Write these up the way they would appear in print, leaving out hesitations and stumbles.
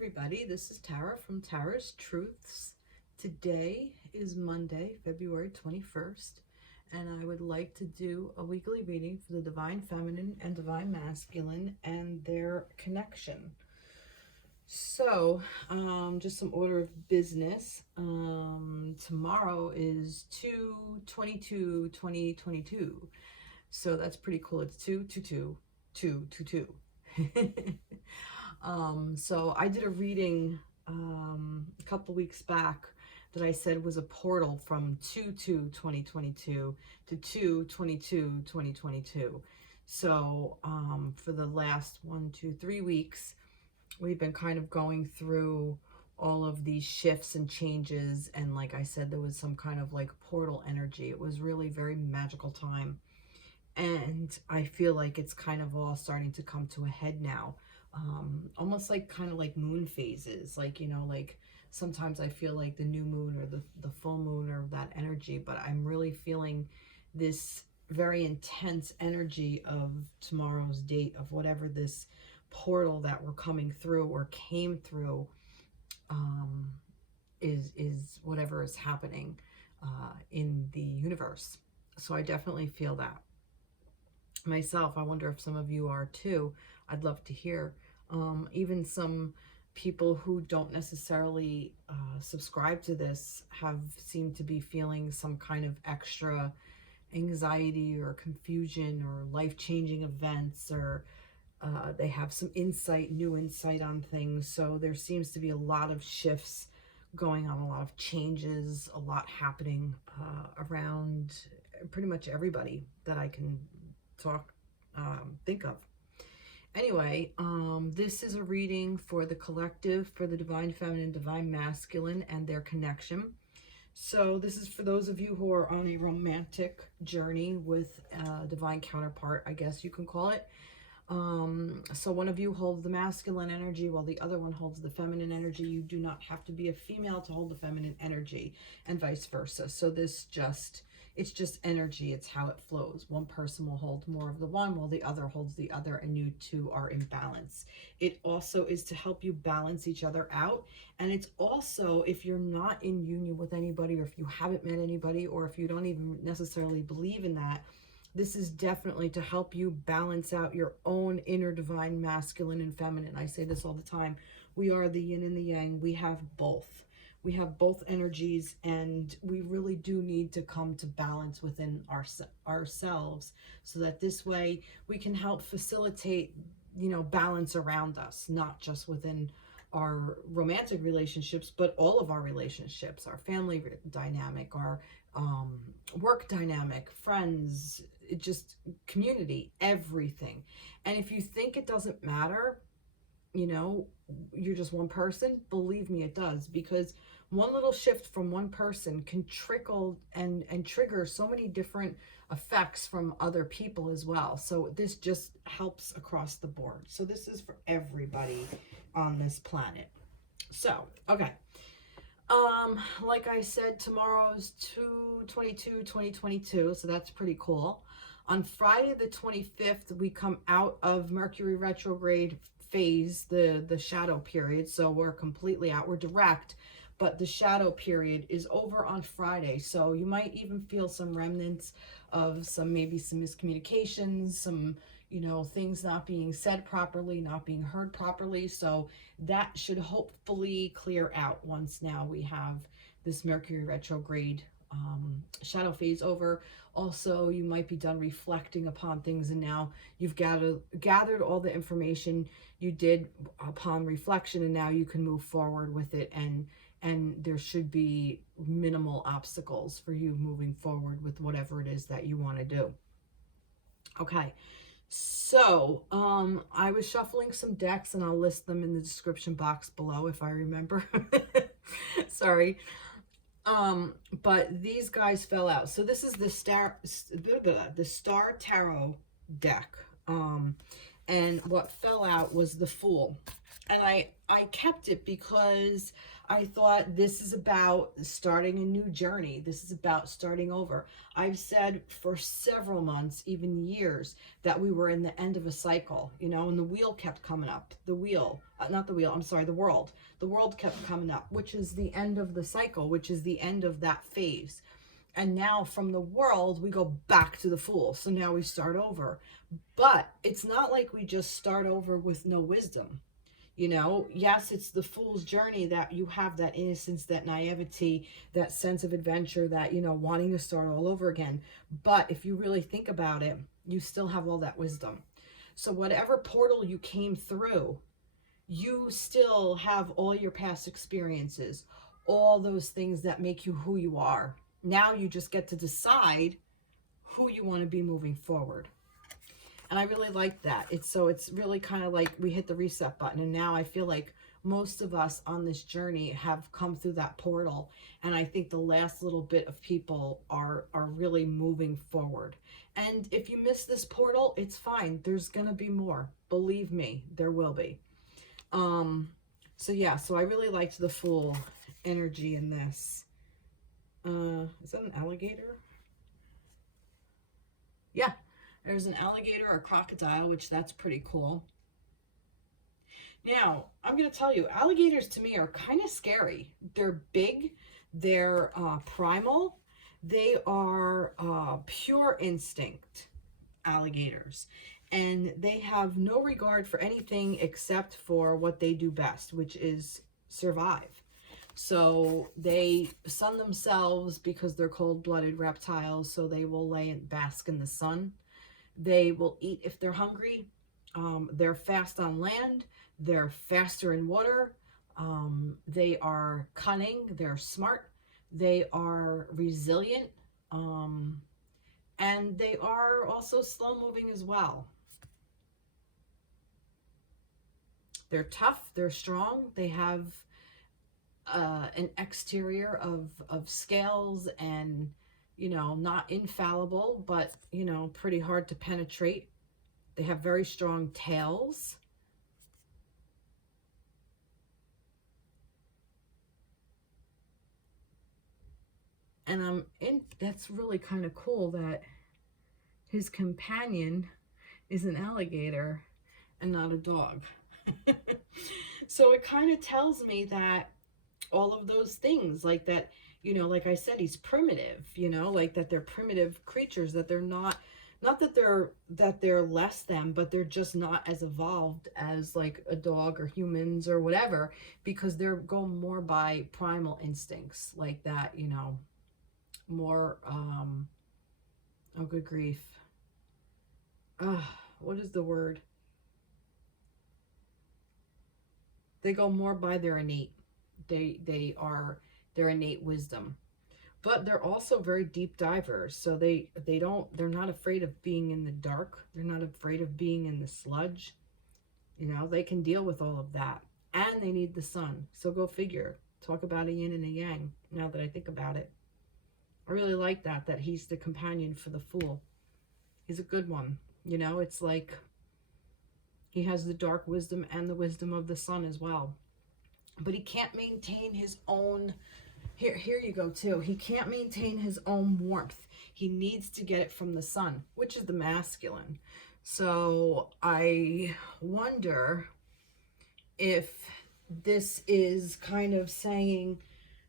everybody, this is Tara from Tara's Truths. Today is Monday, February 21st, and I would like to do a weekly reading for the Divine Feminine and Divine Masculine and their connection. So, just some order of business. Tomorrow is 2/22/2022. So that's pretty cool. It's 2/22/2/22. So I did a reading a couple weeks back that I said was a portal from 2/2/2022 to 2/22/2022. So for the last 3 weeks, we've been kind of going through all of these shifts and changes. And like I said, there was some kind of like portal energy. It was really very magical time. And I feel like it's kind of all starting to come to a head now. Almost like kind of like moon phases, like, you know, like sometimes I feel like the new moon or the full moon or that energy, but I'm really feeling this very intense energy of tomorrow's date, of whatever this portal that we're coming through or came through is whatever is happening in the universe. So I definitely feel that myself. I wonder if some of you are too. I'd love to hear. Even some people who don't necessarily subscribe to this have seemed to be feeling some kind of extra anxiety or confusion or life-changing events, or they have some insight, new insight on things. So there seems to be a lot of shifts going on, a lot of changes, a lot happening around pretty much everybody that I can think of. Anyway, this is a reading for the collective, for the Divine Feminine, Divine Masculine, and their connection. So this is for those of you who are on a romantic journey with a divine counterpart, I guess you can call it. So one of you holds the masculine energy while the other one holds the feminine energy. You do not have to be a female to hold the feminine energy, and vice versa. So it's just energy. It's how it flows. One person will hold more of the one while the other holds the other, and you two are in balance. It also is to help you balance each other out. And it's also, if you're not in union with anybody, or if you haven't met anybody, or if you don't even necessarily believe in that, this is definitely to help you balance out your own inner divine masculine and feminine. I say this all the time. We are the yin and the yang. We have both. We have both energies, and we really do need to come to balance within ourselves, so that this way we can help facilitate, balance around us, not just within our romantic relationships, but all of our relationships, our family dynamic, our work dynamic, friends, just community, everything. And if you think it doesn't matter, you're just one person, believe me, it does, because one little shift from one person can trickle and trigger so many different effects from other people as well. So this just helps across the board. So this is for everybody on this planet. So, okay. Like I said, tomorrow's 2/22/2022, so that's pretty cool. On Friday the 25th, we come out of Mercury retrograde phase, the shadow period. So we're completely out. We're direct, but the shadow period is over on Friday. So you might even feel some remnants of maybe some miscommunications, some things not being said properly, not being heard properly. So that should hopefully clear out once now we have this Mercury retrograde shadow phase over. Also, you might be done reflecting upon things, and now you've gathered all the information you did upon reflection, and now you can move forward with it, and there should be minimal obstacles for you moving forward with whatever it is that you want to do. Okay. So, I was shuffling some decks, and I'll list them in the description box below if I remember. Sorry. But these guys fell out. So this is the Star Tarot deck. And what fell out was the Fool. And I kept it because I thought this is about starting a new journey. This is about starting over. I've said for several months, even years, that we were in the end of a cycle, you know, and the wheel kept coming up. The wheel, not the wheel, I'm sorry, the world. The world kept coming up, which is the end of the cycle, which is the end of that phase. And now from the world, we go back to the fool. So now we start over. But it's not like we just start over with no wisdom. You know, yes, it's the fool's journey that you have that innocence, that naivety, that sense of adventure, that, you know, wanting to start all over again. But if you really think about it, you still have all that wisdom. So whatever portal you came through, you still have all your past experiences, all those things that make you who you are. Now you just get to decide who you want to be moving forward. And I really like that. It's really kind of like we hit the reset button. And now I feel like most of us on this journey have come through that portal. And I think the last little bit of people are really moving forward. And if you miss this portal, it's fine. There's going to be more. Believe me, there will be. So yeah, so I really liked the Fool energy in this. Is that an alligator? Yeah. There's an alligator or crocodile, which that's pretty cool. Now, I'm going to tell you, alligators to me are kind of scary. They're big. They're primal. They are pure instinct alligators. And they have no regard for anything except for what they do best, which is survive. So they sun themselves because they're cold-blooded reptiles, so they will lay and bask in the sun. They will eat if they're hungry. They're fast on land. They're faster in water. They are cunning. They're smart. They are resilient. And they are also slow moving as well. They're tough. They're strong. They have an exterior of scales and, you know, not infallible, but, you know, pretty hard to penetrate. They have very strong tails. And that's really kind of cool that his companion is an alligator and not a dog. So it kind of tells me that all of those things, like that, you know, like I said, he's primitive, you know, like that they're primitive creatures, that they're not that they're less than, but they're just not as evolved as like a dog or humans or whatever, because they're going more by primal instincts like that, you know, more oh good grief, what is the word, they go more by their innate, their innate wisdom. But they're also very deep divers, so they're not afraid of being in the dark. They're not afraid of being in the sludge. You know, they can deal with all of that. And they need the sun. So go figure. Talk about a yin and a yang, now that I think about it. I really like that he's the companion for the Fool. He's a good one. You know, it's like he has the dark wisdom and the wisdom of the sun as well. But he can't maintain his own... Here you go too. He can't maintain his own warmth. He needs to get it from the sun, which is the masculine. So I wonder if this is kind of saying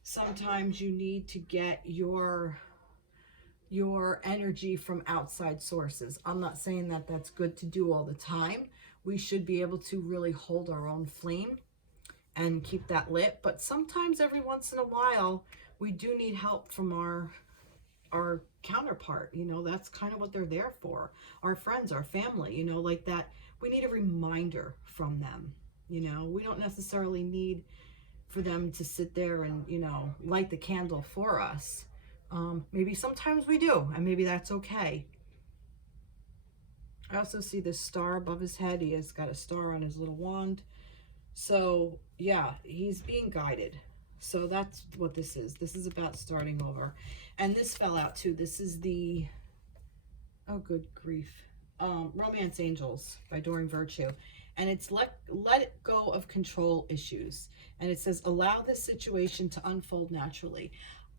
sometimes you need to get your energy from outside sources. I'm not saying that that's good to do all the time. We should be able to really hold our own flame and keep that lit, but sometimes every once in a while we do need help from our counterpart. You know, that's kind of what they're there for. Our friends, our family, you know, like that. We need a reminder from them. You know, we don't necessarily need for them to sit there and, you know, light the candle for us. Maybe sometimes we do, and maybe that's okay. I also see this star above his head. He has got a star on his little wand. So yeah, he's being guided. So that's what this is. This is about starting over. And this fell out too. This is the, oh good grief, Romance Angels by Doreen Virtue. And it's let go of control issues. And it says, allow this situation to unfold naturally.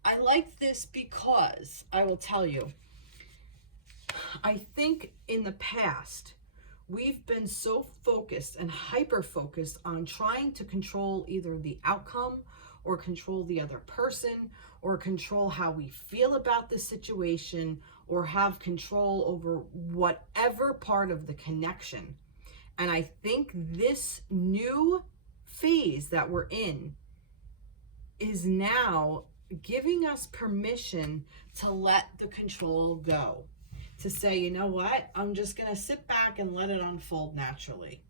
I like this because I will tell you, I think in the past, we've been so focused and hyper focused on trying to control either the outcome or control the other person or control how we feel about the situation or have control over whatever part of the connection. And I think this new phase that we're in is now giving us permission to let the control go. To say, you know what, I'm just going to sit back and let it unfold naturally.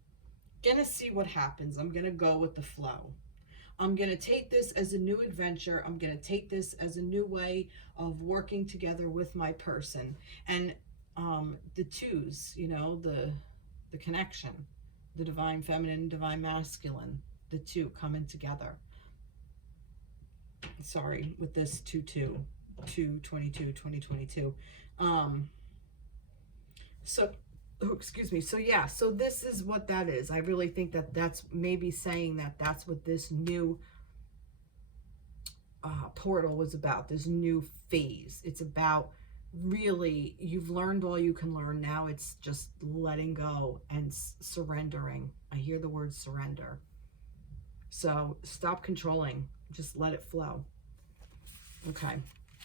Gonna see what happens. I'm going to go with the flow. I'm going to take this as a new adventure. I'm going to take this as a new way of working together with my person. And the twos, you know, the connection, the divine feminine, divine masculine, the two coming together. Sorry, with this 2022. Excuse me. So yeah, so this is what that is. I really think that that's maybe saying that that's what this new portal was about, this new phase. It's about really, you've learned all you can learn. Now it's just letting go and surrendering. I hear the word surrender. So stop controlling, just let it flow. Okay.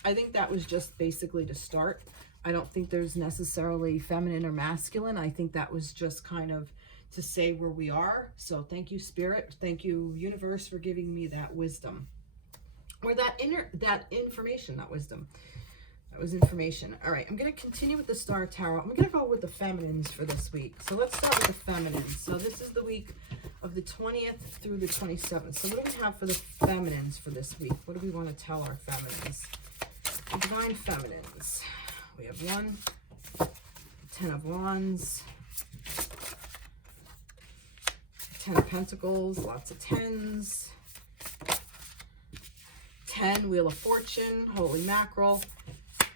I think that was just basically to start. I don't think there's necessarily feminine or masculine. I think that was just kind of to say where we are. So thank you, Spirit. Thank you, Universe, for giving me that wisdom. Or that information, not wisdom. That was information. All right, I'm going to continue with the Star Tarot. I'm going to go with the feminines for this week. So let's start with the feminines. So this is the week of the 20th through the 27th. So what do we have for the feminines for this week? What do we want to tell our feminines? The divine feminines. We have 1, 10 of Wands, 10 of Pentacles, lots of 10s, 10, Wheel of Fortune, Holy Mackerel,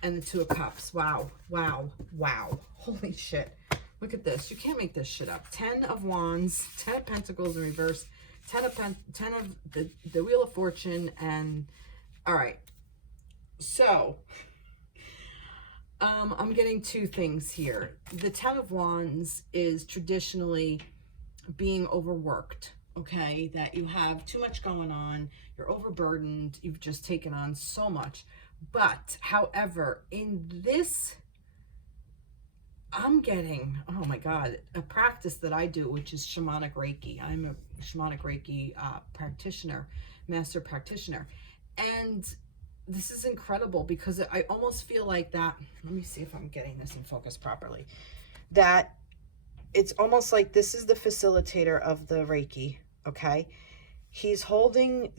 and the 2 of Cups. Wow, wow, wow. Holy shit. Look at this. You can't make this shit up. 10 of Wands, 10 of Pentacles in reverse, 10 of the Wheel of Fortune, and all right. So I'm getting 2 things here. The 10 of Wands is traditionally being overworked, okay? That you have too much going on, you're overburdened, you've just taken on so much. But, however, in this, I'm getting, oh my God, a practice that I do, which is shamanic Reiki. I'm a shamanic Reiki practitioner, master practitioner. And this is incredible because I almost feel like that, let me see if I'm getting this in focus properly, that it's almost like this is the facilitator of the Reiki, okay? He's holding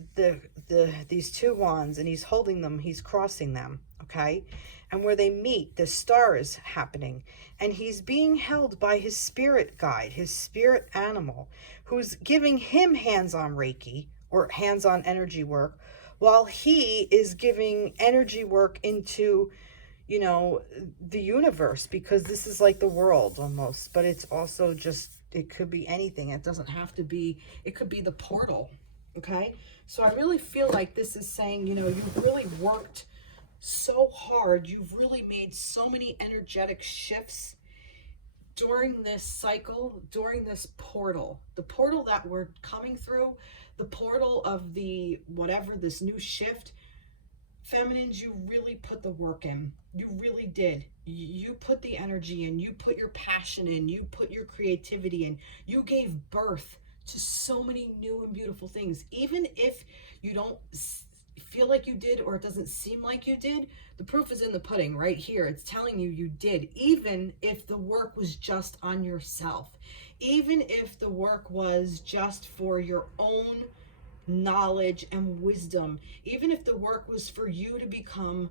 these 2 wands and he's holding them, he's crossing them, okay? And where they meet, the star is happening. And he's being held by his spirit guide, his spirit animal, who's giving him hands-on Reiki or hands-on energy work, while he is giving energy work into, you know, the universe, because this is like the world almost, but it's also just, it could be anything. It doesn't have to be, it could be the portal, okay? So I really feel like this is saying, you know, you've really worked so hard. You've really made so many energetic shifts during this cycle, during this portal, the portal that we're coming through, the portal of the whatever, this new shift. Feminines, you really put the work in. You really did. You put the energy in. You put your passion in. You put your creativity in. You gave birth to so many new and beautiful things. Even if you don't feel like you did or it doesn't seem like you did, the proof is in the pudding right here. It's telling you you did, even if the work was just on yourself. Even if the work was just for your own knowledge and wisdom, even if the work was for you to become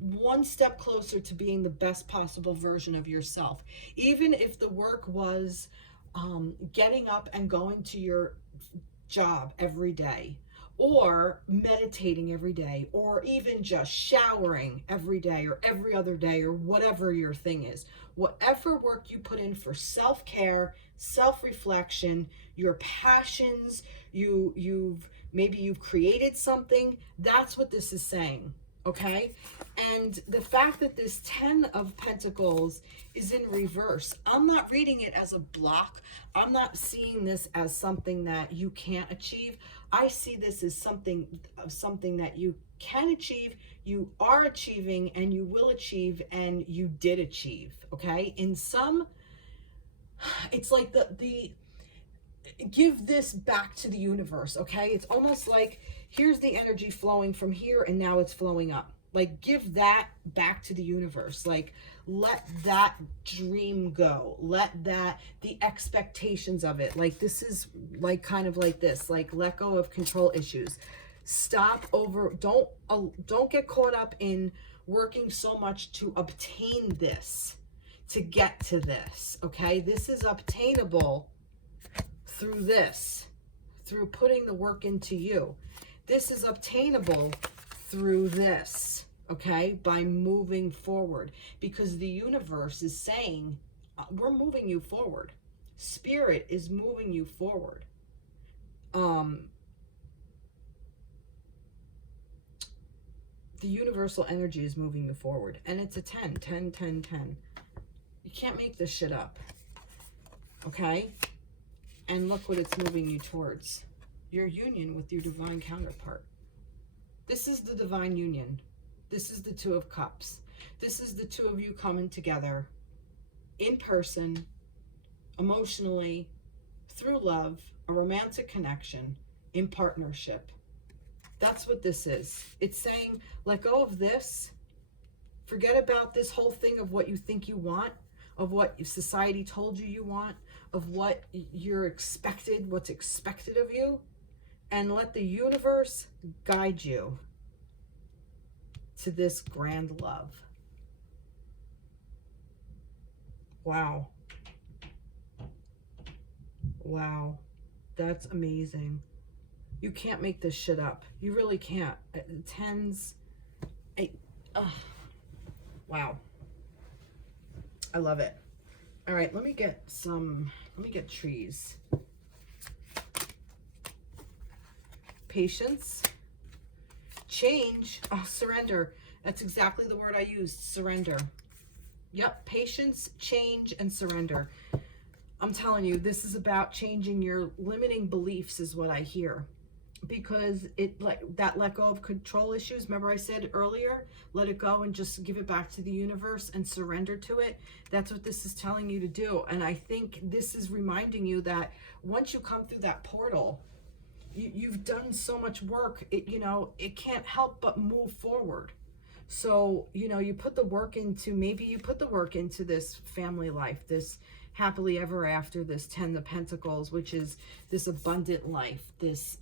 one step closer to being the best possible version of yourself, even if the work was getting up and going to your job every day, or meditating every day, or even just showering every day or every other day, or whatever your thing is, whatever work you put in for self-care, self-reflection, your passions, maybe you've created something. That's what this is saying, okay? And the fact that this 10 of Pentacles is in reverse, I'm not reading it as a block. I'm not seeing this as something that you can't achieve. I see this as something that you can achieve, you are achieving, and you will achieve, and you did achieve, okay? In some, it's like the give this back to the universe, okay? It's almost like here's the energy flowing from here and now it's flowing up. Like, give that back to the universe. Like, let that dream go. Let that, the expectations of it. Like, this is like kind of like this, like let go of control issues. Stop over, don't get caught up in working so much to obtain this, to get to this, okay? This is obtainable through this, through putting the work into you. This is obtainable through this, okay, by moving forward, because the universe is saying, we're moving you forward. Spirit is moving you forward. The universal energy is moving you forward, and it's a 10, 10, 10, 10. You can't make this shit up, okay? And look what it's moving you towards. Your union with your divine counterpart. This is the divine union. This is the Two of Cups. This is the two of you coming together in person, emotionally, through love, a romantic connection, in partnership. That's what this is. It's saying, let go of this. Forget about this whole thing of what you think you want, of what society told you you want, of what you're expected, what's expected of you, and let the universe guide you to this grand love. Wow. Wow. That's amazing. You can't make this shit up. You really can't. Tens. Wow. I love it. All right, let me get trees. Patience. Change. Oh, surrender. That's exactly the word I used. Surrender. Yep. Patience, change, and surrender. I'm telling you, this is about changing your limiting beliefs is what I hear. Because it, like that, let go of control issues. Remember I said earlier, let it go and just give it back to the universe and surrender to it. That's what this is telling you to do. And I think this is reminding you that once you come through that portal, you've done so much work, it can't help but move forward. So, you put the work into, maybe you put the work into this family life, this happily ever after, this 10 of Pentacles, which is this abundant life, this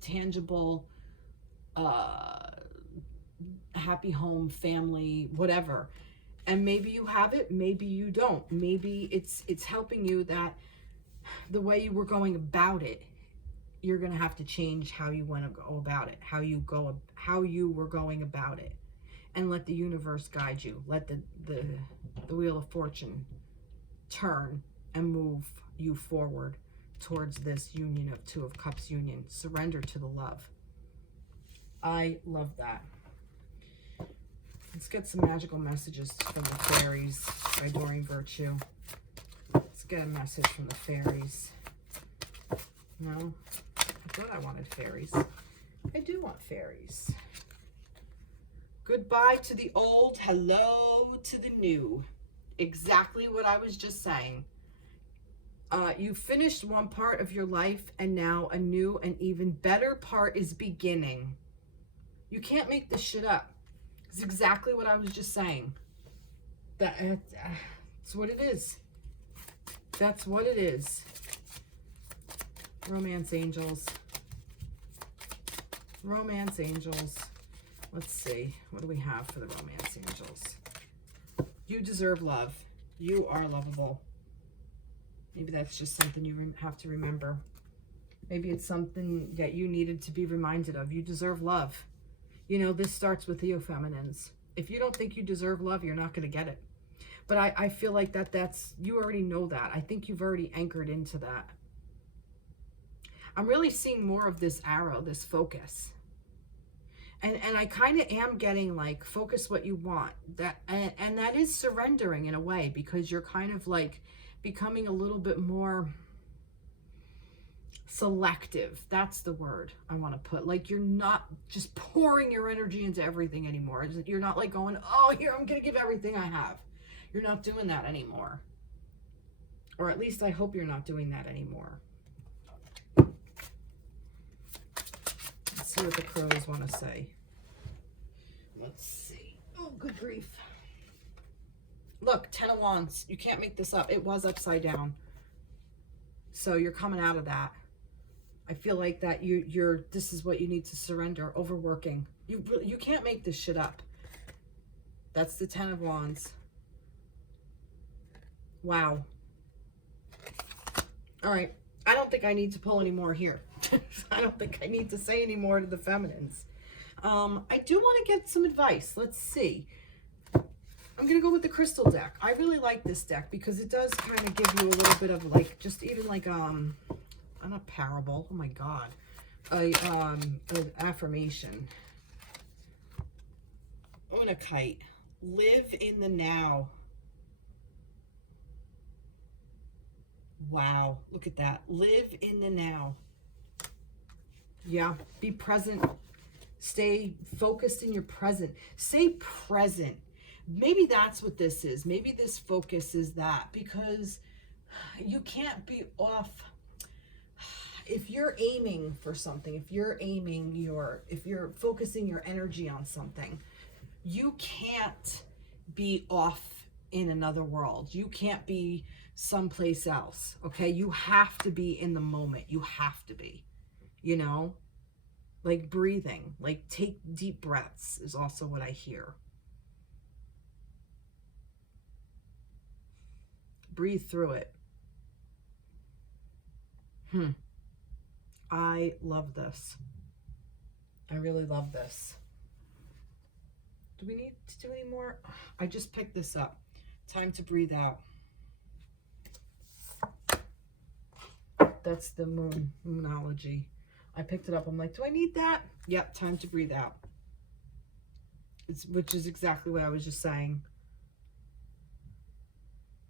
tangible, happy home, family, whatever. And maybe you have it, maybe you don't. Maybe it's helping you that the way you were going about it, you're going to have to change how you want to go about it, how you were going about it, and let the universe guide you. Let the wheel of fortune turn and move you forward towards this union of Two of Cups union. Surrender to the love. I love that. Let's get some magical messages from the fairies by Doreen Virtue. Let's get a message from the fairies. No, I thought I wanted fairies. I do want fairies. Goodbye to the old, hello to the new. Exactly what I was just saying. You finished one part of your life, and now a new and even better part is beginning. You can't make this shit up. It's exactly what I was just saying. That's what it is. That's what it is. Romance angels. Romance angels. Let's see. What do we have for the romance angels? You deserve love. You are lovable. Maybe that's just something you have to remember. Maybe it's something that you needed to be reminded of. You deserve love. This starts with you, feminines. If you don't think you deserve love, you're not going to get it. But I feel like that's, you already know that. I think you've already anchored into that. I'm really seeing more of this arrow, this focus. And I kind of am getting like, focus what you want. That and that is surrendering in a way, because you're kind of like becoming a little bit more selective. That's the word I want to put. Like, you're not just pouring your energy into everything anymore. You're not like going, oh, here, I'm going to give everything I have. You're not doing that anymore. Or at least I hope you're not doing that anymore. Let's see what the crows want to say. Let's see. Oh, good grief. Look, 10 of Wands. You can't make this up. It was upside down. So you're coming out of that. I feel like that this is what you need to surrender. Overworking. You can't make this shit up. That's the 10 of Wands. Wow. All right. I don't think I need to pull any more here. I don't think I need to say any more to the feminines. I do want to get some advice. Let's see. I'm going to go with the crystal deck. I really like this deck because it does kind of give you a little bit of like, just even like, not a parable. Oh my God. An affirmation. Unakite. Live in the now. Wow. Look at that. Live in the now. Yeah. Be present. Stay focused in your present. Stay present. Maybe that's what this is. Maybe this focus is that, because you can't be off. If you're aiming for something, if you're focusing your energy on something, you can't be off in another world. You can't be someplace else. Okay. You have to be in the moment. You have to be, you know, like breathing, like take deep breaths is also what I hear. Breathe through it. I love this. I really love this. Do we need to do any more? I just picked this up. Time to breathe out. That's the moonology. I picked it up. I'm like, do I need that? Yep, time to breathe out. Which is exactly what I was just saying.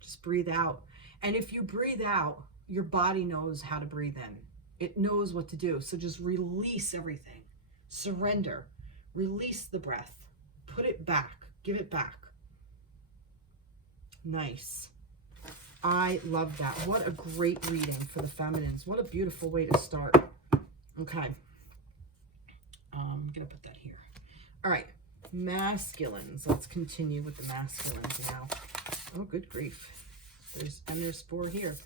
Just breathe out. And if you breathe out, your body knows how to breathe in. It knows what to do. So just release everything. Surrender. Release the breath. Put it back. Give it back. Nice. I love that. What a great reading for the feminines. What a beautiful way to start. Okay. I'm going to put that here. All right. Masculines. Let's continue with the masculines now. Oh, good grief. There's 4 here.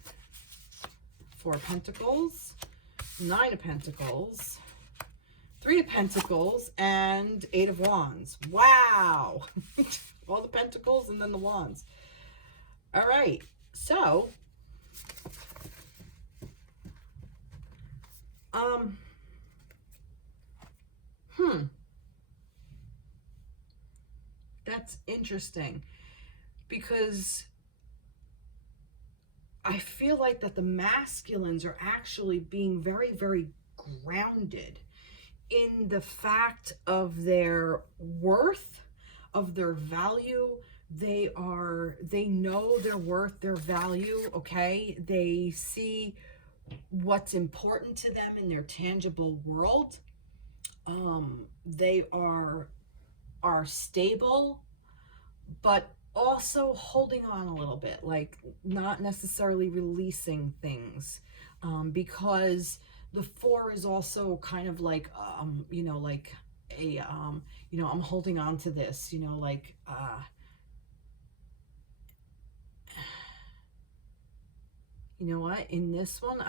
4 of Pentacles, 9 of Pentacles, 3 of Pentacles, and 8 of Wands. Wow. All the Pentacles and then the Wands. All right. So, that's interesting, because I feel like that the masculines are actually being very, very grounded in the fact of their worth, of their value. They know their worth, their value, okay? They see what's important to them in their tangible world. They are stable, but also holding on a little bit, like not necessarily releasing things, because the 4 is also kind of like, you know, like a, you know, I'm holding on to this, you know, like, you know what, in this one,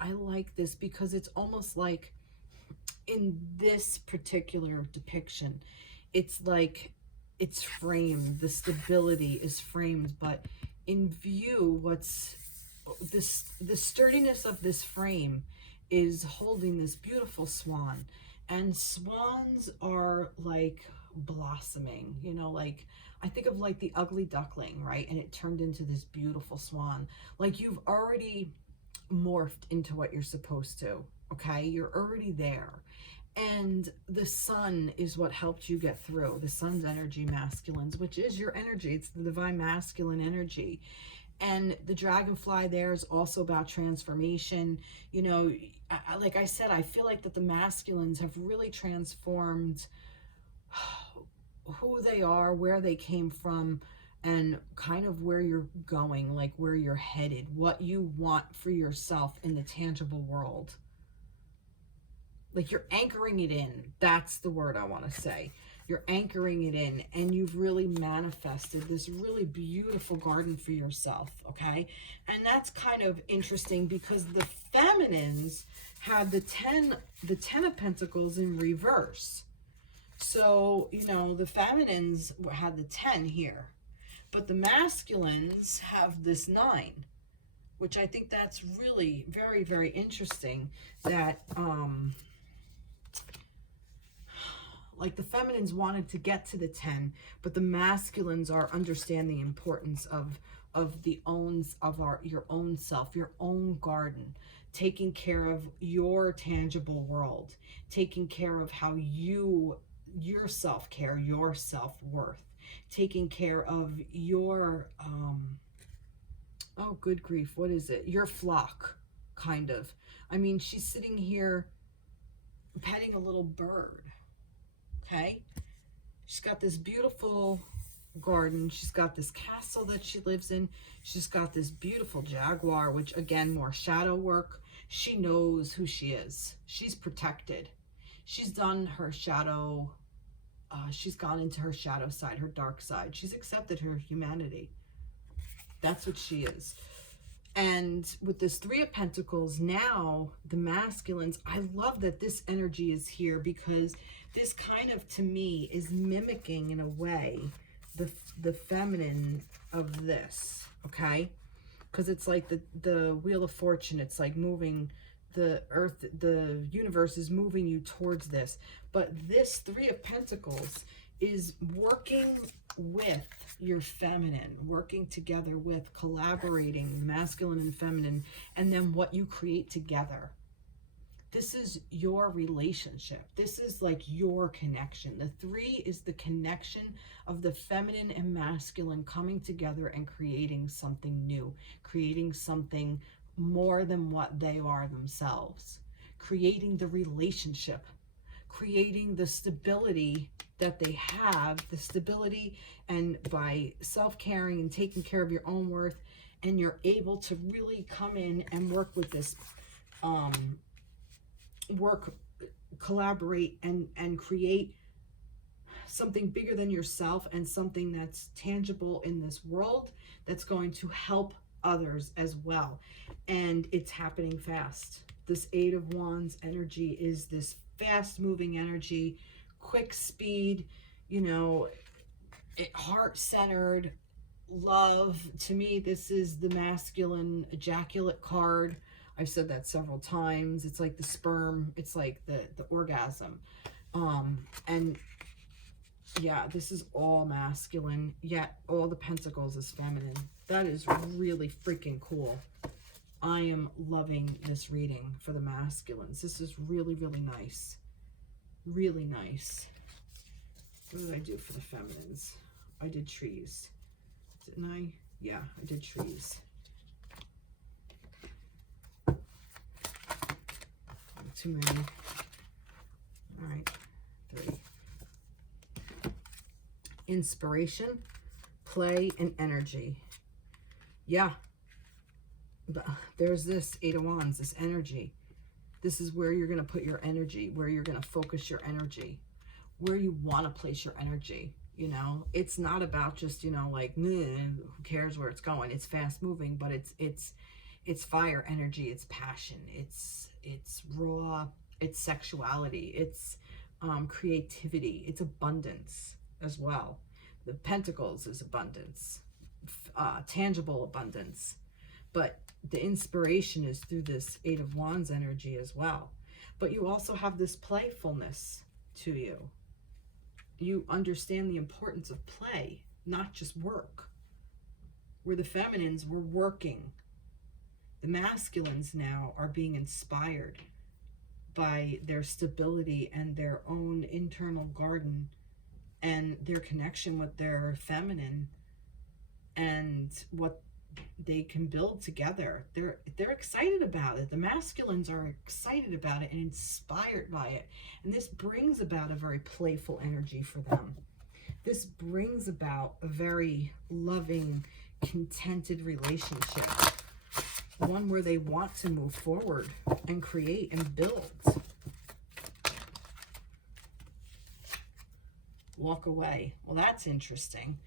I like this because it's almost like in this particular depiction, it's like, it's framed, the stability is framed, but in view, what's this, the sturdiness of this frame is holding this beautiful swan. And swans are like blossoming, you know, like I think of like the ugly duckling, right? And it turned into this beautiful swan. Like you've already morphed into what you're supposed to, okay? You're already there. And the sun is what helped you get through. The sun's energy, masculines, which is your energy. It's the divine masculine energy. And the dragonfly there is also about transformation. You know, like I said, I feel like that the masculines have really transformed who they are, where they came from, and kind of where you're going, like where you're headed, what you want for yourself in the tangible world. Like you're anchoring it in. That's the word I want to say. You're anchoring it in, and you've really manifested this really beautiful garden for yourself, okay? And that's kind of interesting because the feminines had the 10 of Pentacles in reverse. So, you know, the feminines had the 10 here, but the masculines have this 9, which I think that's really very, very interesting that, like the feminines wanted to get to the 10, but the masculines are understanding the importance of your own self, your own garden, taking care of your tangible world, taking care of how your self-care, your self-worth, taking care of your oh good grief, what is it? Your flock, kind of. I mean, she's sitting here petting a little bird. Okay, she's got this beautiful garden. She's got this castle that she lives in. She's got this beautiful jaguar, which again, more shadow work. She knows who she is. She's protected. She's done her shadow. She's gone into her shadow side, her dark side. She's accepted her humanity. That's what she is. And with this 3 of Pentacles, now the masculines, I love that this energy is here because this kind of, to me, is mimicking in a way the feminine of this, okay? Because it's like the Wheel of Fortune. It's like moving the earth, the universe is moving you towards this. But this 3 of Pentacles is working with your feminine, working together with, collaborating, masculine and feminine, and then what you create together. This is your relationship. This is like your connection. The 3 is the connection of the feminine and masculine coming together and creating something new, creating something more than what they are themselves, creating the relationship, creating the stability that they have, the stability, and by self-caring and taking care of your own worth, and you're able to really come in and work with this, collaborate and create something bigger than yourself and something that's tangible in this world that's going to help others as well. And it's happening fast. This 8 of Wands energy is this fast moving energy, quick speed, you know, heart-centered love. To me, this is the masculine ejaculate card. I've said that several times. It's like the sperm, it's like the orgasm. And yeah, this is all masculine, yet all the Pentacles is feminine. That is really freaking cool. I am loving this reading for the masculines. This is really, really nice. Really nice. What did I do for the feminines? I did trees. Didn't I? Yeah, I did trees. Too many. All right, 3. Inspiration, play, and energy. Yeah. There's this 8 of Wands, this energy. This is where you're going to put your energy, where you're going to focus your energy, where you want to place your energy. You know, it's not about just, you know, like, who cares where it's going. It's fast moving, but it's fire energy. It's passion. It's raw. It's sexuality. It's creativity. It's abundance as well. The Pentacles is abundance, tangible abundance. But the inspiration is through this 8 of Wands energy as well. But you also have this playfulness to you. you understand the importance of play, not just work. Where the feminines were working, the masculines now are being inspired by their stability and their own internal garden and their connection with their feminine and what they can build together. They're excited about it. The masculines are excited about it and inspired by it. And this brings about a very playful energy for them. This brings about a very loving, contented relationship. One where they want to move forward and create and build. Walk away. Well, that's interesting.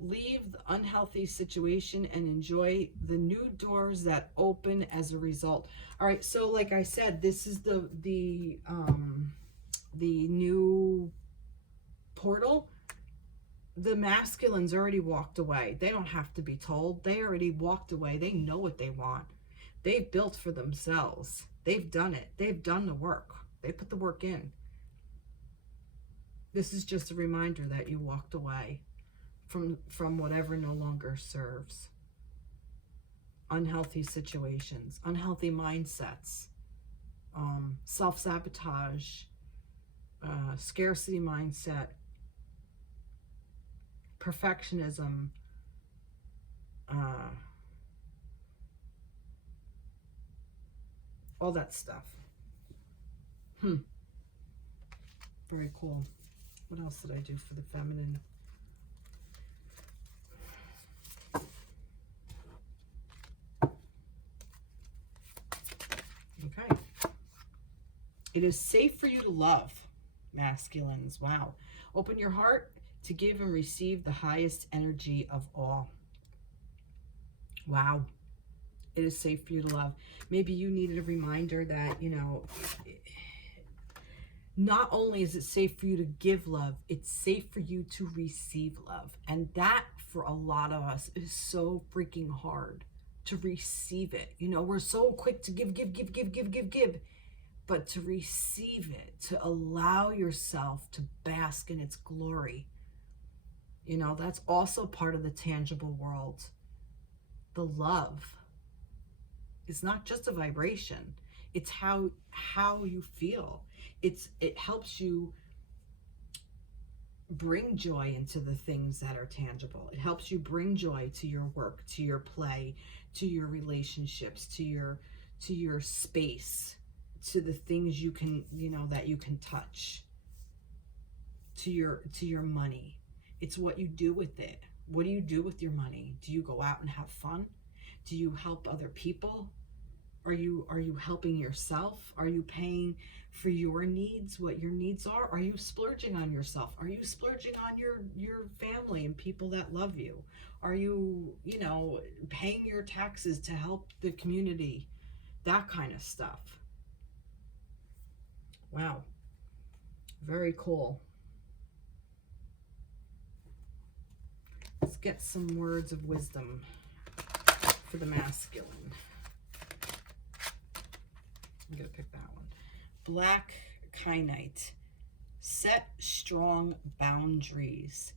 Leave the unhealthy situation and enjoy the new doors that open as a result. All right, so like I said, this is the new portal. The masculines already walked away. They don't have to be told. They already walked away. They know what they want. They've built for themselves. They've done it. They've done the work. They put the work in. This is just a reminder that you walked away from whatever no longer serves. Unhealthy situations, unhealthy mindsets, self-sabotage, scarcity mindset, perfectionism, all that stuff. Very cool. What else did I do for the feminine? Okay. It is safe for you to love, masculines. Wow. Open your heart to give and receive the highest energy of all. Wow. It is safe for you to love. Maybe you needed a reminder that, you know, not only is it safe for you to give love, it's safe for you to receive love. And that, for a lot of us, is so freaking hard to receive it. You know, we're so quick to give. But to receive it, to allow yourself to bask in its glory, you know, that's also part of the tangible world. The love is not just a vibration. It's how you feel. It helps you bring joy into the things that are tangible. It helps you bring joy to your work, to your play, to your relationships, to your space, to the things you can, you know, that you can touch, to your money. It's what you do with it. What do you do with your money? Do you go out and have fun? Do you help other people? Are you helping yourself? Are you paying for your needs, what your needs are? Are you splurging on yourself? Are you splurging on your family and people that love you? Are you, you know, paying your taxes to help the community? That kind of stuff. Wow. Very cool. Let's get some words of wisdom for the masculine. I'm going to pick that one. Black Kyanite. Set strong boundaries.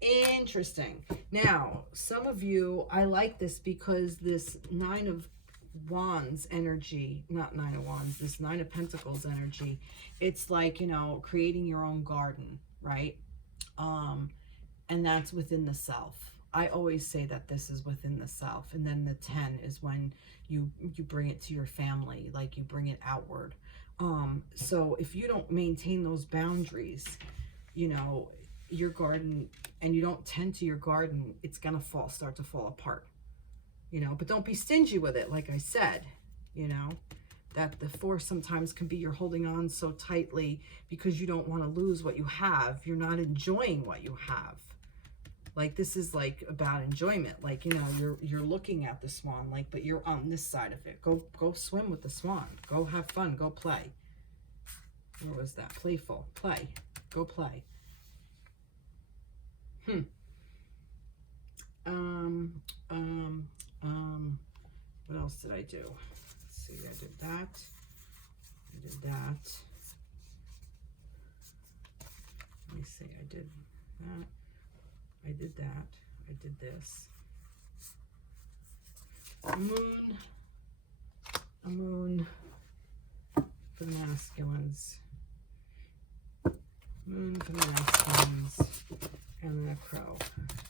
Interesting. Now, some of you, I like this because this Nine of Wands energy, not Nine of Wands, this Nine of Pentacles energy, it's like, you know, creating your own garden, right? And that's within the self. I always say that this is within the self. And then the 10 is when you bring it to your family, like you bring it outward. So if you don't maintain those boundaries, you know, your garden, and you don't tend to your garden, it's gonna start to fall apart, you know. But don't be stingy with it, like I said, you know, that the force sometimes can be you're holding on so tightly because you don't want to lose what you have. You're not enjoying what you have. Like, this is like about enjoyment. Like, you know, you're looking at the swan, like, but you're on this side of it. Go swim with the swan. Go have fun. Go play. Where was that? Playful. Play. Go play. What else did I do? Let's see. I did that. I did that. Let me see. I did that. I did that. I did this. Moon. A moon for the masculines. Moon for the masculines. And then a crow.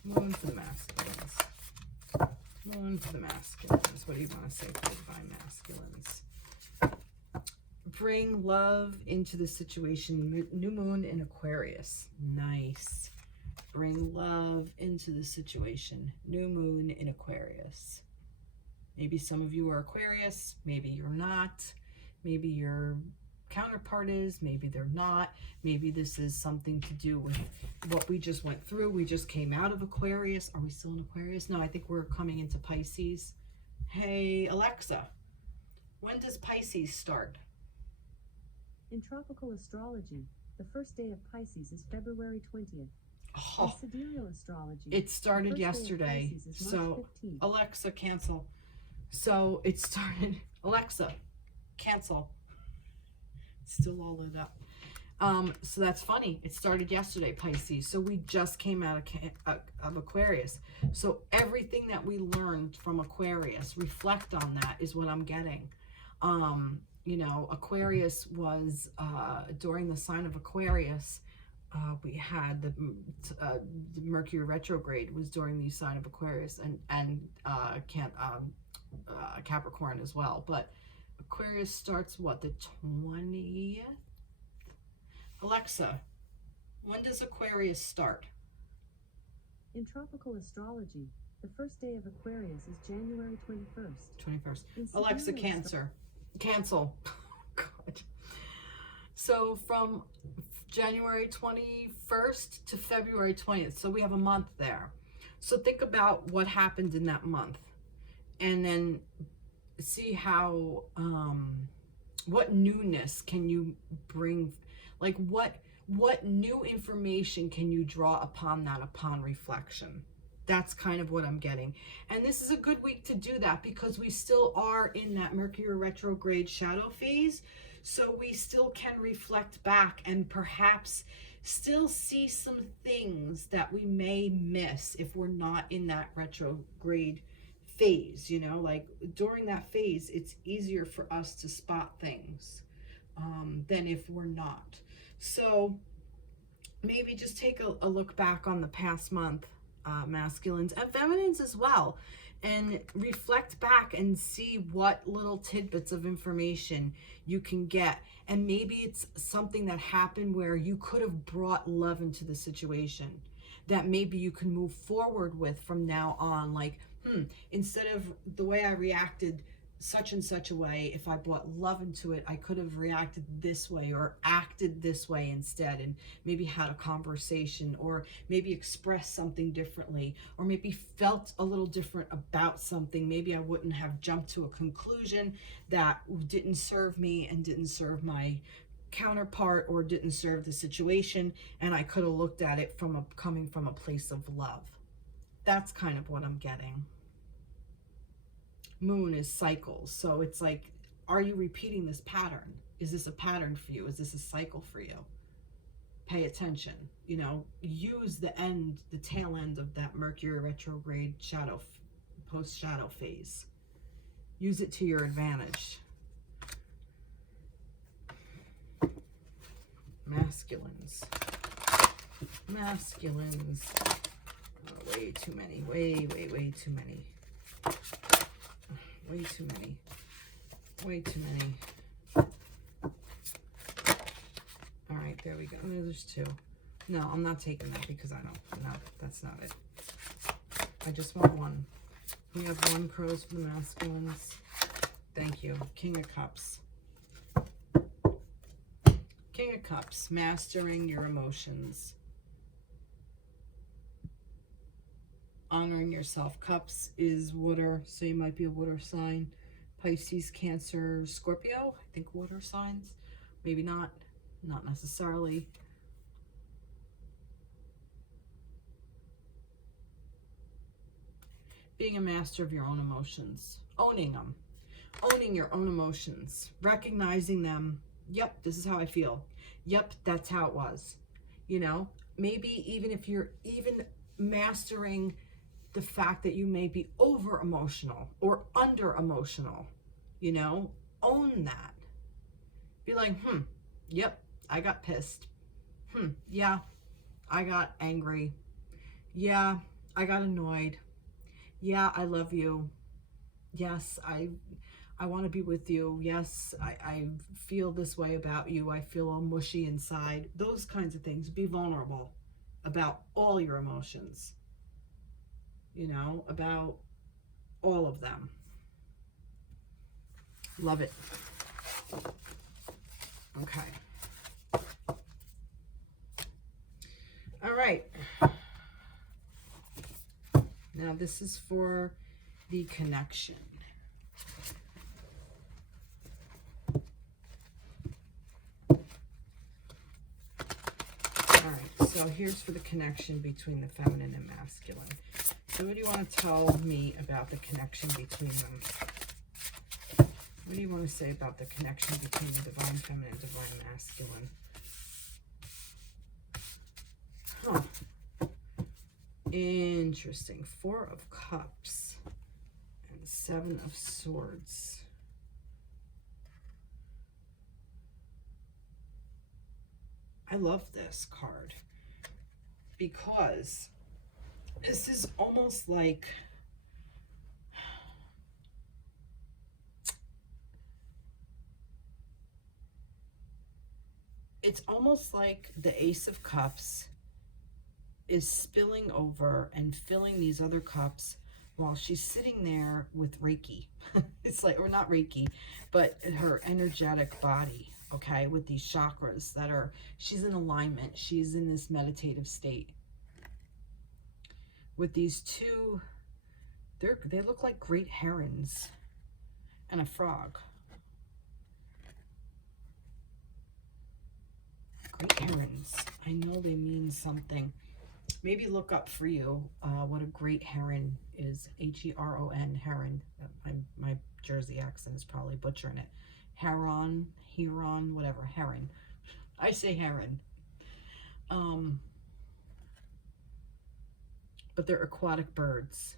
Moon for the masculines. Moon for the masculines. What do you want to say for the divine masculines? Bring love into the situation. New moon in Aquarius. Nice. Bring love into the situation. New moon in Aquarius. Maybe some of you are Aquarius. Maybe you're not. Maybe your counterpart is. Maybe they're not. Maybe this is something to do with what we just went through. We just came out of Aquarius. Are we still in Aquarius? No, I think we're coming into Pisces. Hey, Alexa, when does Pisces start? In tropical astrology, the first day of Pisces is February 20th. Oh, In sidereal astrology, it started yesterday. So, 15th. Alexa, cancel. So, it started. Alexa, cancel. It's still all lit up. So that's funny. It started yesterday, Pisces. So we just came out of Aquarius. So everything that we learned from Aquarius, reflect on that is what I'm getting. You know, Aquarius was, during the sign of Aquarius, we had the Mercury retrograde was during the sign of Aquarius and Capricorn as well. But Aquarius starts what, the 20th? Alexa, when does Aquarius start? In tropical astrology, the first day of Aquarius is January 21st. 21st. In Alexa, sidereal Cancer. Cancel. God. So from January 21st to February 20th. So we have a month there. So think about what happened in that month. And then see how, what newness can you bring, like what new information can you draw upon that, upon reflection? That's kind of what I'm getting. And this is a good week to do that because we still are in that Mercury retrograde shadow phase. So we still can reflect back and perhaps still see some things that we may miss if we're not in that retrograde phase. You know, like during that phase, it's easier for us to spot things than if we're not. So maybe just take a look back on the past month, masculines and feminines as well, and reflect back and see what little tidbits of information you can get. And maybe it's something that happened where you could have brought love into the situation that maybe you can move forward with from now on. Like, instead of the way I reacted such and such a way, if I brought love into it, I could have reacted this way or acted this way instead, and maybe had a conversation, or maybe expressed something differently, or maybe felt a little different about something. Maybe I wouldn't have jumped to a conclusion that didn't serve me and didn't serve my counterpart or didn't serve the situation, and I could have looked at it from coming from a place of love. That's kind of what I'm getting. Moon is cycles. So it's like, are you repeating this pattern? Is this a pattern for you? Is this a cycle for you? Pay attention. You know, use the tail end of that Mercury retrograde shadow, post-shadow phase. Use it to your advantage. Masculines. Masculines. Oh, way too many. Way too many. Way too many. Way too many. All right, there we go. Oh, there's two. No, I'm not taking that because I don't. No, that's not it. I just want one. We have one crows for the masculines. Thank you. King of Cups. King of Cups, mastering your emotions. Honoring yourself. Cups is water, so you might be a water sign. Pisces, Cancer, Scorpio, I think water signs. Maybe not necessarily. Being a master of your own emotions. Owning them. Owning your own emotions. Recognizing them. Yep, this is how I feel. Yep, that's how it was. You know, maybe even if you're even mastering the fact that you may be over emotional or under emotional, you know, own that. Be like, yep, I got pissed. Yeah, I got angry. Yeah, I got annoyed. Yeah, I love you. Yes, I want to be with you. Yes, I feel this way about you. I feel all mushy inside. Those kinds of things. Be vulnerable about all your emotions, you know, about all of them. Love it. Okay. All right. Now this is for the connection. All right, so here's for the connection between the feminine and masculine. So what do you want to tell me about the connection between them? What do you want to say about the connection between the divine feminine and divine masculine? Interesting. 4 of Cups and 7 of Swords. I love this card because this is almost like it's almost like the Ace of Cups is spilling over and filling these other cups while she's sitting there with Reiki. It's like, or not Reiki, but her energetic body, okay, with these chakras that are, she's in alignment. She's in this meditative state. With these two, they look like great herons and a frog. Great herons. I know they mean something. Maybe look up for you what a great heron is. Heron, heron. My Jersey accent is probably butchering it. Heron, whatever, heron. I say heron. But they're aquatic birds.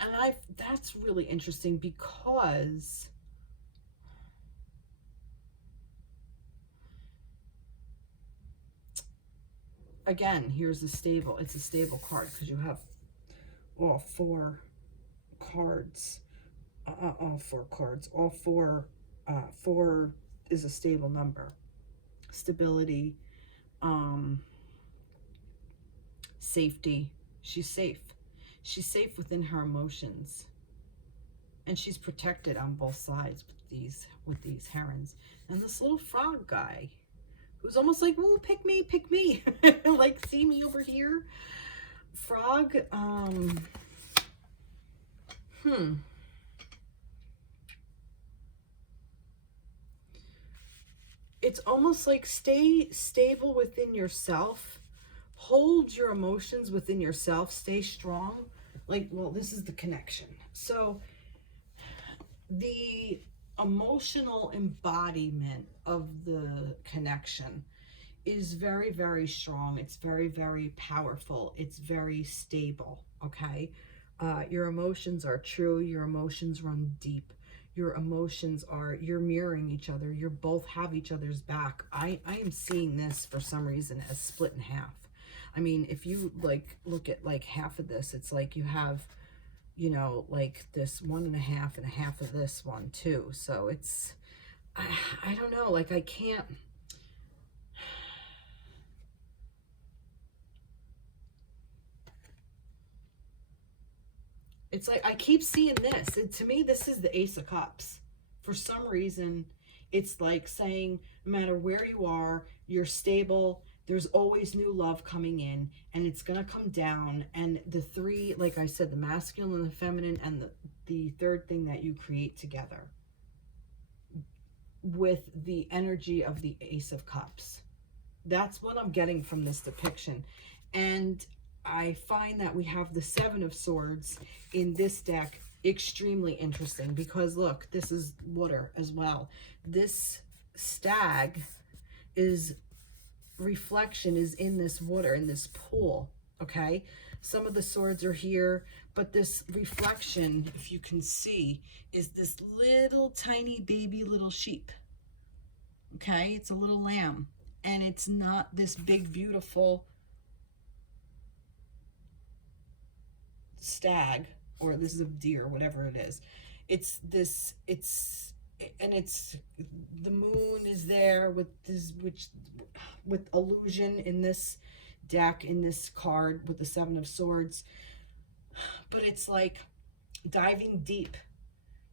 And that's really interesting because again, here's the stable. It's a stable card because you have all 4 cards. All 4 cards. All 4. 4 is a stable number. Stability. Safety. She's safe. She's safe within her emotions. And she's protected on both sides with these herons. And this little frog guy, who's almost like, whoa, pick me, like, see me over here. Frog, It's almost like stay stable within yourself. Hold your emotions within yourself. Stay strong. Like, well, this is the connection. So the emotional embodiment of the connection is very, very strong. It's very, very powerful. It's very stable, okay? Your emotions are true. Your emotions run deep. Your emotions are, you're mirroring each other. You both have each other's back. I am seeing this for some reason as split in half. I mean, if you like look at like half of this, it's like you have, you know, like this 1 1/2 and a half of this one too. So it's, I don't know, like I can't. It's like, I keep seeing this. And to me, this is the Ace of Cups. For some reason, it's like saying, no matter where you are, you're stable. There's always new love coming in, and it's going to come down. And the 3, like I said, the masculine and the feminine, and the third thing that you create together with the energy of the Ace of Cups. That's what I'm getting from this depiction. And I find that we have the 7 of Swords in this deck extremely interesting because look, this is water as well. This stag is reflection is in this water, in this pool, okay? Some of the swords are here, but this reflection, if you can see, is this little tiny baby little sheep, okay? It's a little lamb, and it's not this big, beautiful stag, or this is a deer, whatever it is. It's this, and it's, the moon is there with this, with illusion in this deck, in this card with the 7 of Swords. But it's like diving deep.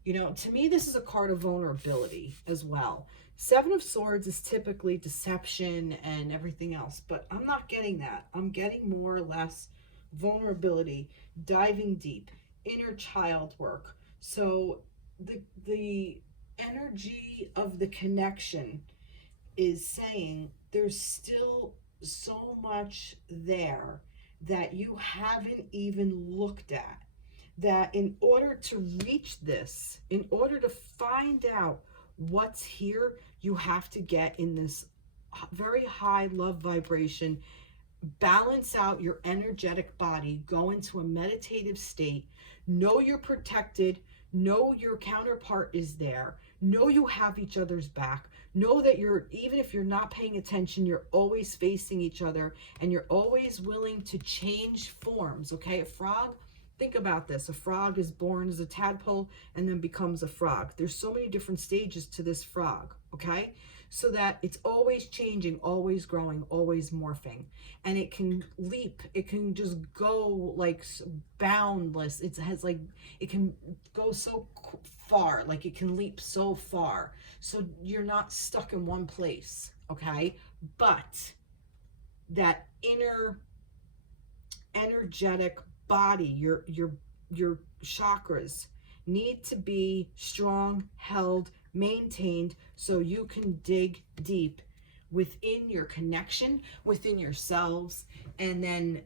You know, to me, this is a card of vulnerability as well. 7 of Swords is typically deception and everything else, but I'm not getting that. I'm getting more or less vulnerability, diving deep, inner child work. So the energy of the connection is saying there's still so much there that you haven't even looked at, that in order to reach this, in order to find out what's here, you have to get in this very high love vibration, balance out your energetic body, go into a meditative state, know you're protected, know your counterpart is there, know you have each other's back, know that you're, even if you're not paying attention, you're always facing each other, and you're always willing to change forms, okay? A frog, think about this. A frog is born as a tadpole and then becomes a frog. There's so many different stages to this frog, okay? So that it's always changing, always growing, always morphing. And it can leap. It can just go like boundless. It has like, it can go so far, like it can leap so far. So you're not stuck in one place, okay? But that inner energetic body, your chakras need to be strong, held, maintained, so you can dig deep within your connection, within yourselves, and then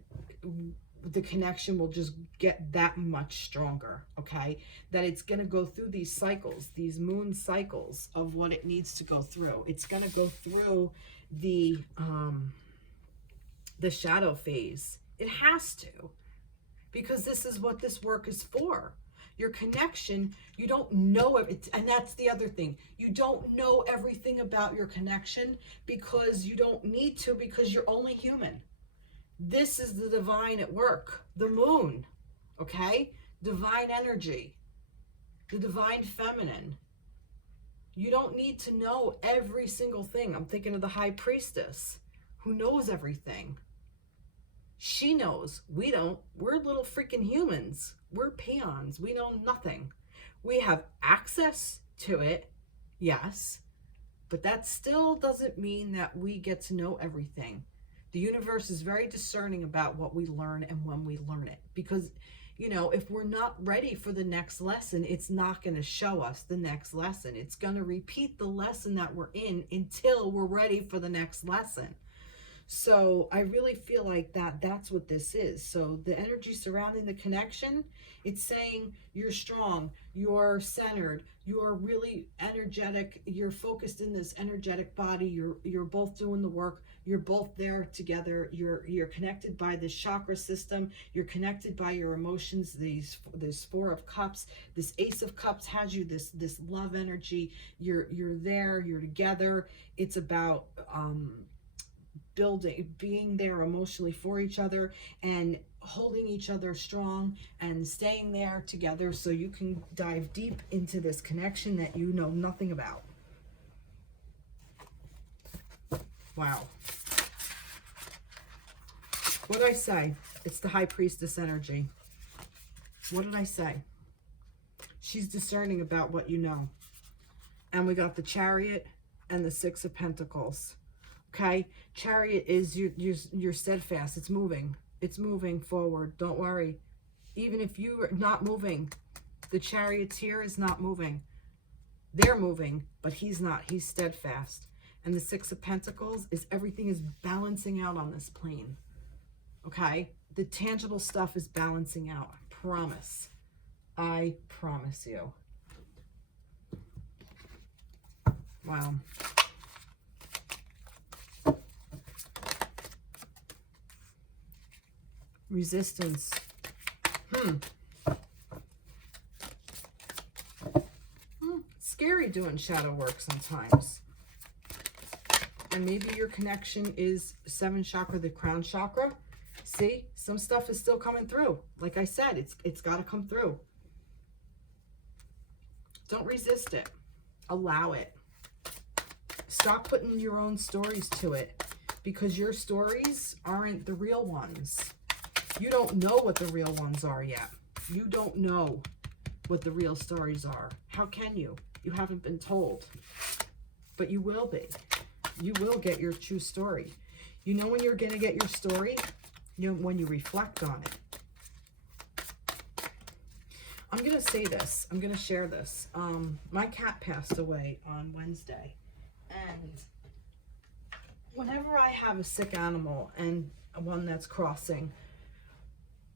the connection will just get that much stronger, okay? That it's going to go through these cycles, these moon cycles of what it needs to go through. It's going to go through the shadow phase. It has to, because this is what this work is for. Your connection, you don't know it, and that's the other thing. You don't know everything about your connection because you don't need to, because you're only human. This is the divine at work, the moon, okay? Divine energy, the divine feminine. You don't need to know every single thing. I'm thinking of the high priestess who knows everything. She knows. We don't. We're little freaking humans. We're peons. We know nothing. We have access to it, yes, but that still doesn't mean that we get to know everything. The universe is very discerning about what we learn and when we learn it, because, you know, if we're not ready for the next lesson, it's not going to show us the next lesson. It's going to repeat the lesson that we're in until we're ready for the next lesson. So I really feel like that's what this is. So the energy surrounding the connection, it's saying you're strong, you're centered, you're really energetic, you're focused in this energetic body, you're both doing the work, you're both there together, you're connected by this chakra system, you're connected by your emotions, this 4 of Cups, this Ace of Cups has you, this love energy, you're there, you're together. It's about building, being there emotionally for each other and holding each other strong and staying there together so you can dive deep into this connection that you know nothing about. Wow. What did I say? It's the high priestess energy. What did I say? She's discerning about what you know. And we got the Chariot and the 6 of Pentacles. Okay, Chariot is you're steadfast. It's moving. It's moving forward. Don't worry. Even if you're not moving, the Chariot's here is not moving. They're moving, but he's not. He's steadfast. And the 6 of Pentacles is everything is balancing out on this plane. Okay, the tangible stuff is balancing out. I promise. I promise you. Wow. Resistance. Scary doing shadow work sometimes. And maybe your connection is 7th chakra, the crown chakra. See, some stuff is still coming through. Like I said, it's got to come through. Don't resist it. Allow it. Stop putting your own stories to it, because your stories aren't the real ones. You don't know what the real ones are yet. You don't know what the real stories are. How can you? You haven't been told. But you will be. You will get your true story. You know when you're going to get your story? You know, when you reflect on it. I'm going to say this. I'm going to share this. My cat passed away on Wednesday. And whenever I have a sick animal and one that's crossing,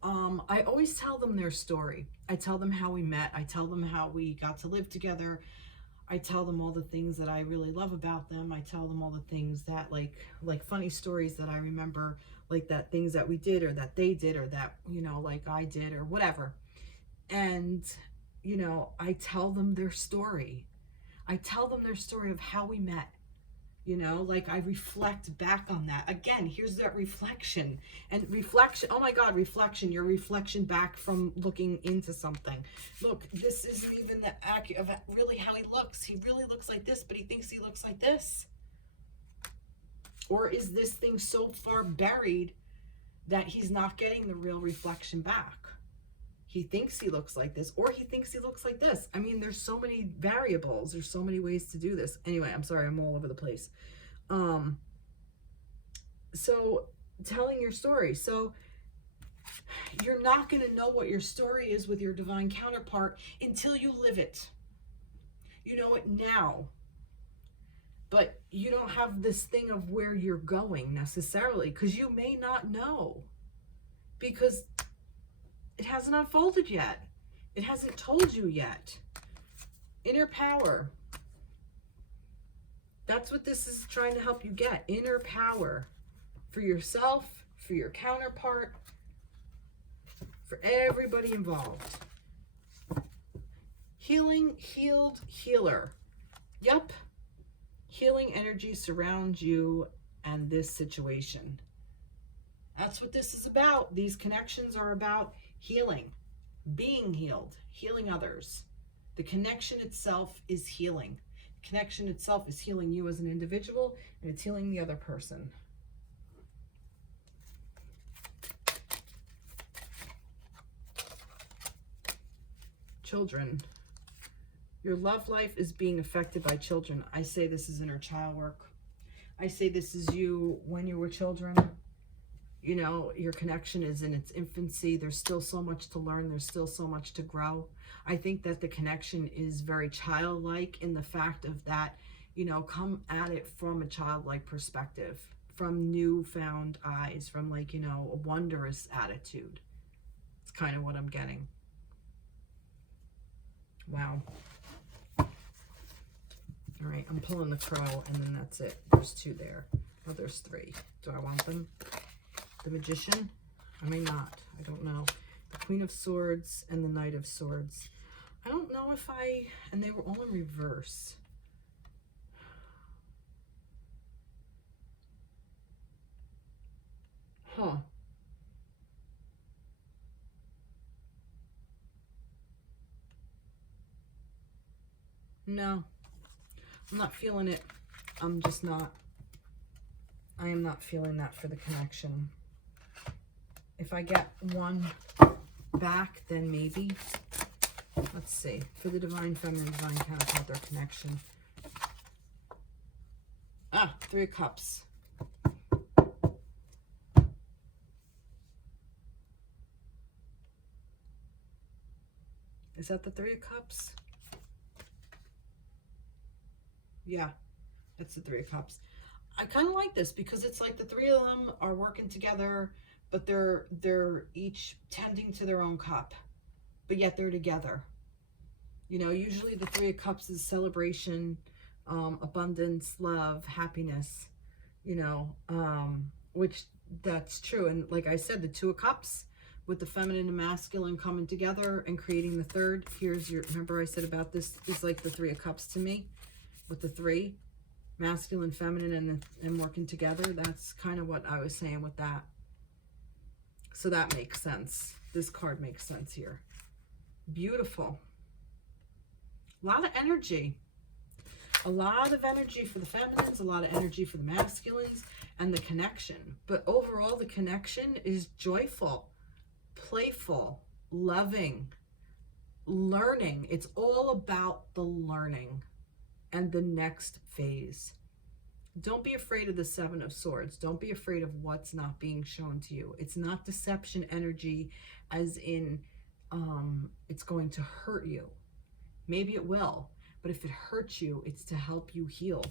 I always tell them their story. I tell them how we met. I tell them how we got to live together. I tell them all the things that I really love about them. I tell them all the things that like funny stories that I remember, like that things that we did or that they did or that, you know, like I did or whatever. And, you know, I tell them their story. I tell them their story of how we met. You know, like I reflect back on that. Again, here's that reflection. And reflection, oh my God, reflection, your reflection back from looking into something. Look, this isn't even the accurate of really how he looks. He really looks like this, but he thinks he looks like this. Or is this thing so far buried that he's not getting the real reflection back? He thinks he looks like this, or he thinks he looks like this. I mean, there's so many variables. There's so many ways to do this. Anyway, I'm sorry, I'm all over the place. So telling your story. So you're not going to know what your story is with your divine counterpart until you live it. You know it now. But you don't have this thing of where you're going necessarily, because you may not know. Because it hasn't unfolded yet. It hasn't told you yet. Inner power. That's what this is trying to help you get. Inner power. For yourself, for your counterpart, for everybody involved. Healing, healed, healer. Yep. Healing energy surrounds you and this situation. That's what this is about. These connections are about healing, being healed, healing others. The connection itself is healing. The connection itself is healing you as an individual, and it's healing the other person. Children. Your love life is being affected by children. I say this is inner child work. I say this is you when you were children. You know, your connection is in its infancy. There's still so much to learn. There's still so much to grow. I think that the connection is very childlike in the fact of that, you know, come at it from a childlike perspective, from newfound eyes, from like, you know, a wondrous attitude. It's kind of what I'm getting. Wow. All right, I'm pulling the crow, and then that's it. There's 2 there. Oh, there's 3. Do I want them? The Magician? I may not. I don't know. The Queen of Swords and the Knight of Swords. I don't know if I... And they were all in reverse. Huh. No. I'm not feeling it. I'm just not. I am not feeling that for the connection. If I get one back, then maybe. Let's see. For the Divine Feminine, Divine Counterpart, their connection. Ah, 3 of Cups. Is that the 3 of Cups? Yeah, that's the 3 of Cups. I kind of like this because it's like the 3 of them are working together, but they're each tending to their own cup, but yet they're together. You know, usually the 3 of Cups is celebration, abundance, love, happiness, you know, which That's true. And like I said, the Two of Cups with the feminine and masculine coming together and creating the third. Here's your, remember I said about this is like the Three of Cups to me, with the three, masculine, feminine, and working together. That's kind of what I was saying with that. So that makes sense. This card makes sense here. Beautiful. A lot of energy. A lot of energy for the feminines, a lot of energy for the masculines, and the connection. But overall, the connection is joyful, playful, loving, learning. It's all about the learning and the next phase. Don't be afraid of the Seven of Swords. Don't be afraid of what's not being shown to you. It's not deception energy as in it's going to hurt you. Maybe it will. But if it hurts you, it's to help you heal.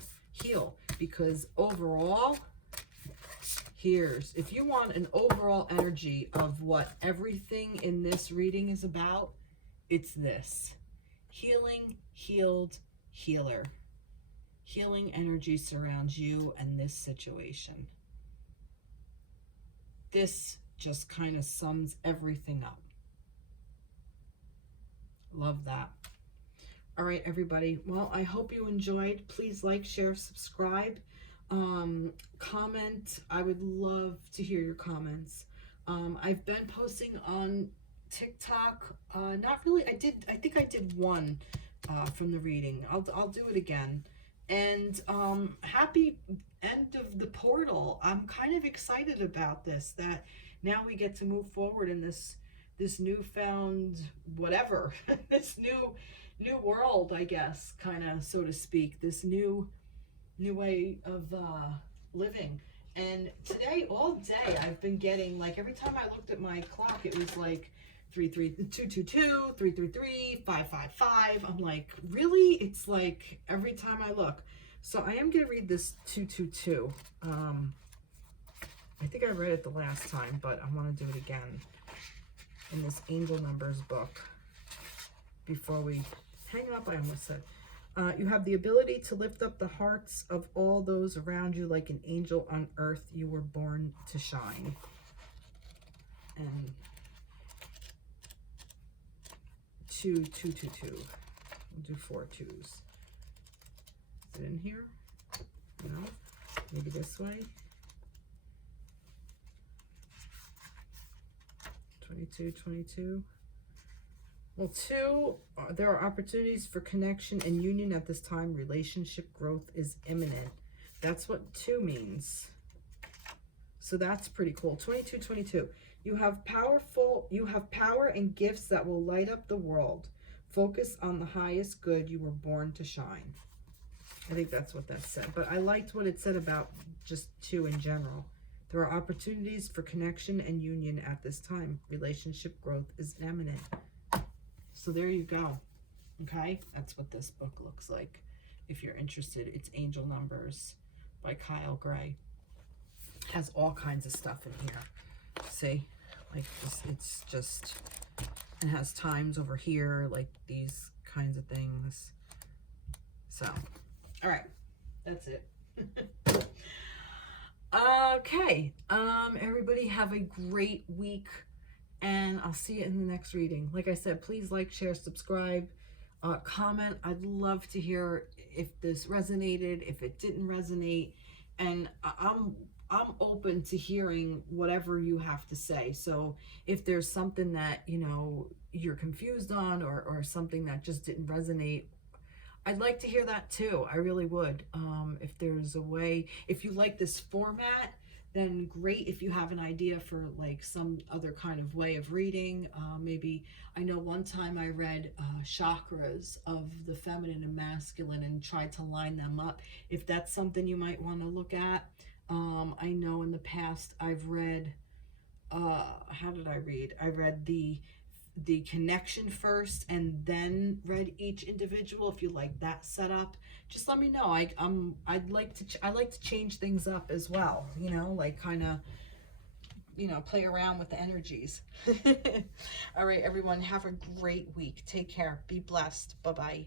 Because overall, if you want an overall energy of what everything in this reading is about, it's this. Healing, healed, healer. Healing energy surrounds you and this situation. This just kind of sums everything up. Love that. All right, everybody. Well, I hope you enjoyed. Please like, share, subscribe, comment. I would love to hear your comments. I've been posting on TikTok. Not really. I think I did one from the reading. I'll do it again. And happy end of the portal. I'm kind of excited about this. That now we get to move forward in this newfound whatever this new world, I guess, kind of, so to speak, this new way of living. And today, all day, I've been getting, like, every time I looked at my clock, it was like 222, 333, 555. I'm like, really? It's like every time I look. So I am going to read this 222. I think I read it the last time, but I want to do it again in this Angel Numbers book. Before we hang up, I almost said, you have the ability to lift up the hearts of all those around you like an angel on earth. You were born to shine. And 222. We'll do 4 2s. Is it in here? No. Maybe this way. 22, 22. Well, 2, there are opportunities for connection and union at this time. Relationship growth is imminent. That's what 2 means. So that's pretty cool. 22, 22. You have power and gifts that will light up the world. Focus on the highest good. You were born to shine. I think that's what that said. But I liked what it said about just 2 in general. There are opportunities for connection and union at this time. Relationship growth is imminent. So there you go. Okay, that's what this book looks like. If you're interested, it's Angel Numbers by Kyle Gray. Has all kinds of stuff in here. See, like this, it's just, it has times over here, like these kinds of things. So, all right, that's it. Okay, everybody have a great week. And I'll see you in the next reading. Like I said, please like, share, subscribe, comment. I'd love to hear if this resonated, if it didn't resonate. And I'm open to hearing whatever you have to say. So if there's something that, you know, you're confused on or something that just didn't resonate, I'd like to hear that too. I really would. If there's a way, if you like this format, then great. If you have an idea for like some other kind of way of reading, maybe, I know one time I read chakras of the feminine and masculine and tried to line them up. If that's something you might want to look at. I know in the past I've read, how did I read? I read the connection first and then read each individual. If you like that setup, just let me know. I'd like to change things up as well, you know, like kind of, you know, play around with the energies. All right, everyone, have a great week. Take care. Be blessed. Bye-bye.